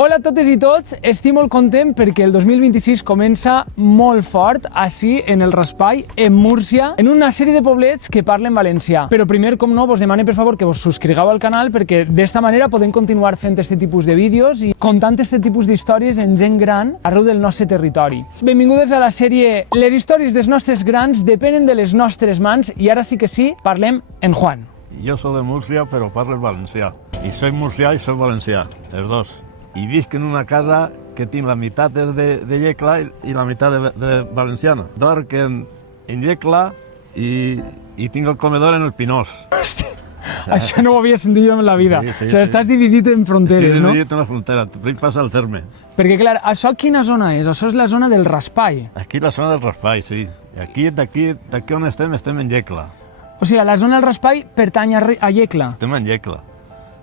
Hola a totes i tots, estic molt content perquè el 2026 comença molt fort així en el Raspai, en Múrcia, en una sèrie de poblets que parlen valencià. Però primer, com no, vos demane per favor que vos subscrigueu al canal perquè d'esta manera podem continuar fent este tipus de vídeos i contant este tipus d'històries en gent gran arreu del nostre territori. Benvingudes a la sèrie Les històries dels nostres grans depenen de les nostres mans i ara sí que sí, parlem en Juan. Yo soy de Murcia, pero parlo el valencià. Y soy murcià y soy valencià, els dos. Y visc en una casa que tiene la mitad de Llecla y la mitad de valenciana. Dorc en Llecla y tengo el comedor en el Pinós. Hòstia, això no ho havia sentit jo en la vida. Sí, O sigui, estàs dividit en fronteres, no? Estic dividit en la frontera, tu passa el terme. Perquè, clar, això quina zona és? Això és la zona del Raspai. Aquí la zona del Raspai, sí. I d'aquí on estem en Llecla. O sigui, la zona del Raspai pertany a Llecla. Estem en Llecla.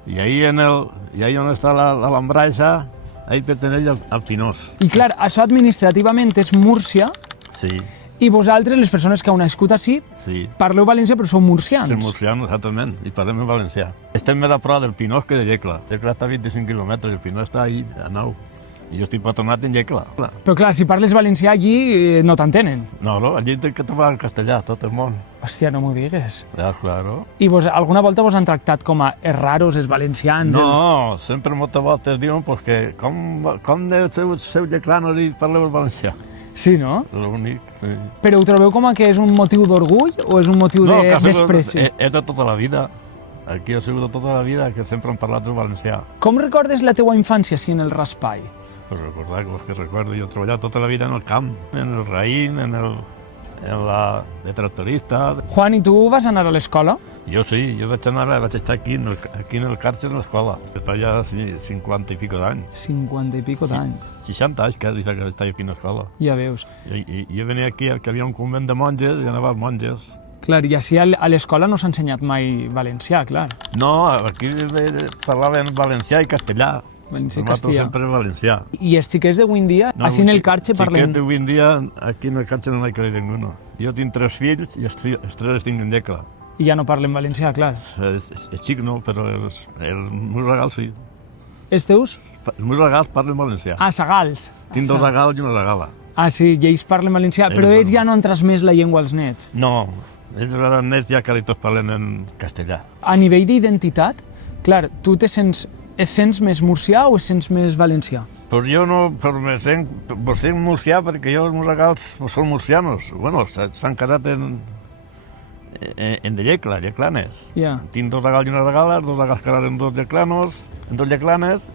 Y ahí on està l'Ambraixa, ahí perteneix al Pinós. I clar, això administrativament és Múrcia Sí, i vosaltres, les persones que heu nascut així, sí. parleu valencià però sou murcians. Som murcians, exactament, i parlem en valencià. Estem més a prop del Pinós que de Llecla. Llecla està a 25 quilòmetres, el Pinós està ahí, a 9. I jo estic patronat en Llecla. Però clar, si parles valencià allí no t'entenen. No, allí té que trobar el castellà, tot el món. Hòstia, no m'ho digues. Ja, claro. I alguna volta vos han tractat com a els raros, els valencians? No, sempre moltes voltes diuen pues, que com de seu lleclanos i parleu el valencià. Sí, no? L'únic, sí. Però ho trobeu com que és un motiu d'orgull o és un motiu de despreci? És de tota la vida. Aquí ha sigut de tota la vida que sempre han parlat el valencià. Com recordes la teua infància així en el Raspai? Pues recordar que recordo, jo he treballat tota la vida en el camp, en el raïm, de tractorista. Juan, i tu vas anar a l'escola? Jo sí, jo vaig estar aquí en el Càrcer, a l'escola, que fa ja 50 i pico d'anys. 50 i pico d'anys. 60 anys quasi que estava aquí a l'escola. Ja veus. I jo venia aquí, que hi havia un convent de monges, i anava als monges. Clar, i així a l'escola no s'ha ensenyat mai valencià, clar. No, aquí parlaven valencià i castellà. Valencià i Nosaltres castellà. sempre valencià. I els xiquets d'avui en dia, així en el Carxe parlen... Xiquets d'avui en dia, aquí en el Carxe no n'hi ha ninguno. Jo tinc 3 fills i els 3 els tinc en Llecla. I ja no parlen valencià, clar. Els xics no, però els meus regals sí. Els teus? Els meus regals parlen valencià. Ah, sagals. Tinc 2 regals i una regala. Ah, sí, i ells parlen valencià, però ells ja no han transmès la llengua als nets. No, ells ara nets ja que tots parlen en castellà. A nivell d'identitat, clar, tu et sents més murcià o et sents més valencià? Però jo no, però me sent murcià perquè jo els meus regals són murcianos. Bueno, s'han casat en de Llecla, lleclanes. Ja. Tinc 2 regals i una regala, els 2 regals quedaren en 2 lleclanes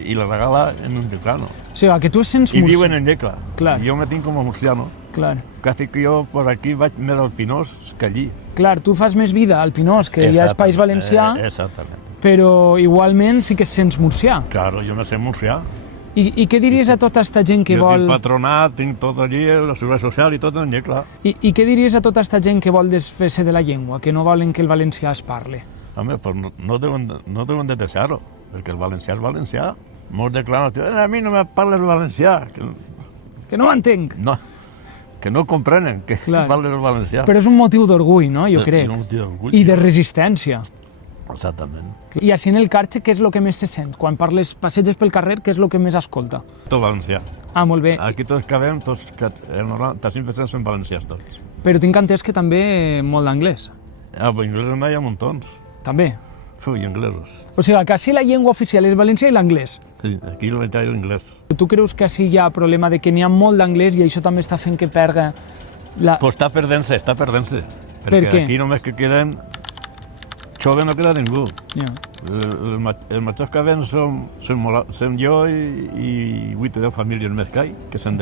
i la regala en un lleclano. O sigui, que tu et sents I murcià. viuen en Llecla. Clar. I jo me tinc com a murciano. Clar. Quasi que jo per aquí vaig més al Pinós que allí. Clar, tu fas més vida al Pinós, que hi ha espais valencià, Exactament. però igualment sí que et sents murcià. Claro, jo me sé murcià. I què diries a tota aquesta gent que Jo vol... tinc patronat, tinc tot allí, la seguretat social i tot en Llecla. I què diries a tota aquesta gent que vol desfer-se de la llengua, que no volen que el valencià es parli? Home, pues no deuen de deixar-ho, perquè el valencià és valencià. Molts lleclanos diuen, a mi no me parles valencià. Que no ho entenc. No, que no comprenen que Clar. parles el valencià. Però és un motiu d'orgull, no? Jo crec. Un motiu d'orgull. I de resistència. Exactament. I així en el Carxe, què és el que més se sent? Quan passeges pel carrer, què és el que més escolta? Tot valencià. Ah, molt bé. Aquí tots cabem, el 95% són valencians tots. Però tinc entès que també molt d'anglès. Ah, però inglesos no hi ha muntons. També. Fui, inglesos. O sigui, que així la llengua oficial és valencià i l'anglès. Sí, aquí el veig anglès. Tu creus que així hi ha problema de que n'hi ha molt d'anglès i això també està fent que perga la... Pues està perdent-se. Per Perquè què? aquí només que queden... Jove no queda ningú. Ja. Els majors que ven som jo i 8 o 10 famílies més que són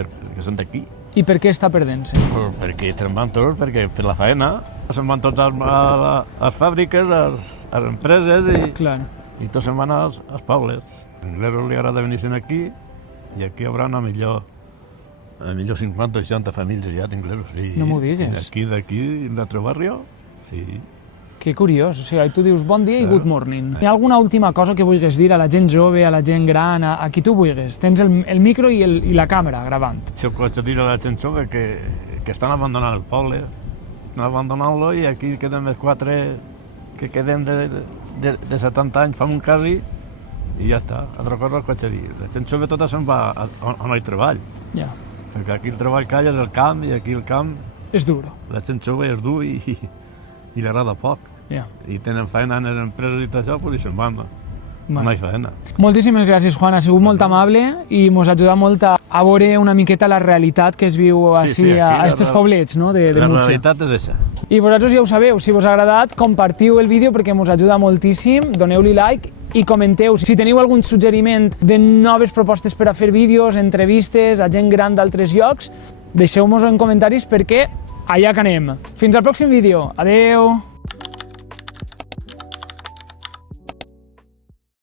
d'aquí. I per què està perdent-se? Perquè se'n van tots, perquè per la feina se'n van tots a les fàbriques, a les empreses Clar. i tots se'n van als pobles. Als anglesos li agrada venir aquí i aquí hi haurà a millor 50 o 60 famílies ja d'inglesos. Sí. No m'ho digues. D'aquí, en l'altre barri, sí. Que curiós, o sigui, tu dius bon dia i good morning. Hi ha alguna última cosa que vulguis dir a la gent jove, a la gent gran, a qui tu vulguis? Tens el micro i la càmera gravant. Això que vaig dir a la gent jove que estan abandonant el poble, estan abandonant-lo i aquí queden els 4 que queden de 70 anys, fam un quasi, i ja està. Altra cosa que vaig a dir, la gent jove tota se'n va on no hi treball, Ja. perquè aquí el treball que hi ha és el camp, i aquí el camp, És duro. la gent jove és dur i li agrada poc. Ja. I tenen feina en les empreses i tot això, doncs se'n van, no hi feina. Moltíssimes gràcies, Juan. Ha sigut molt amable i ens ajuda molt a veure una miqueta la realitat que es viu així aquí a estos poblets, no?, de La Múrcia. realitat és això. I vosaltres ja ho sabeu, si us ha agradat, compartiu el vídeo perquè ens ajuda moltíssim, doneu-li like i comenteu. Si teniu algun suggeriment de noves propostes per a fer vídeos, entrevistes a gent gran d'altres llocs, deixeu-nos-ho en comentaris perquè allà que anem. Fins al pròxim vídeo. Adeu!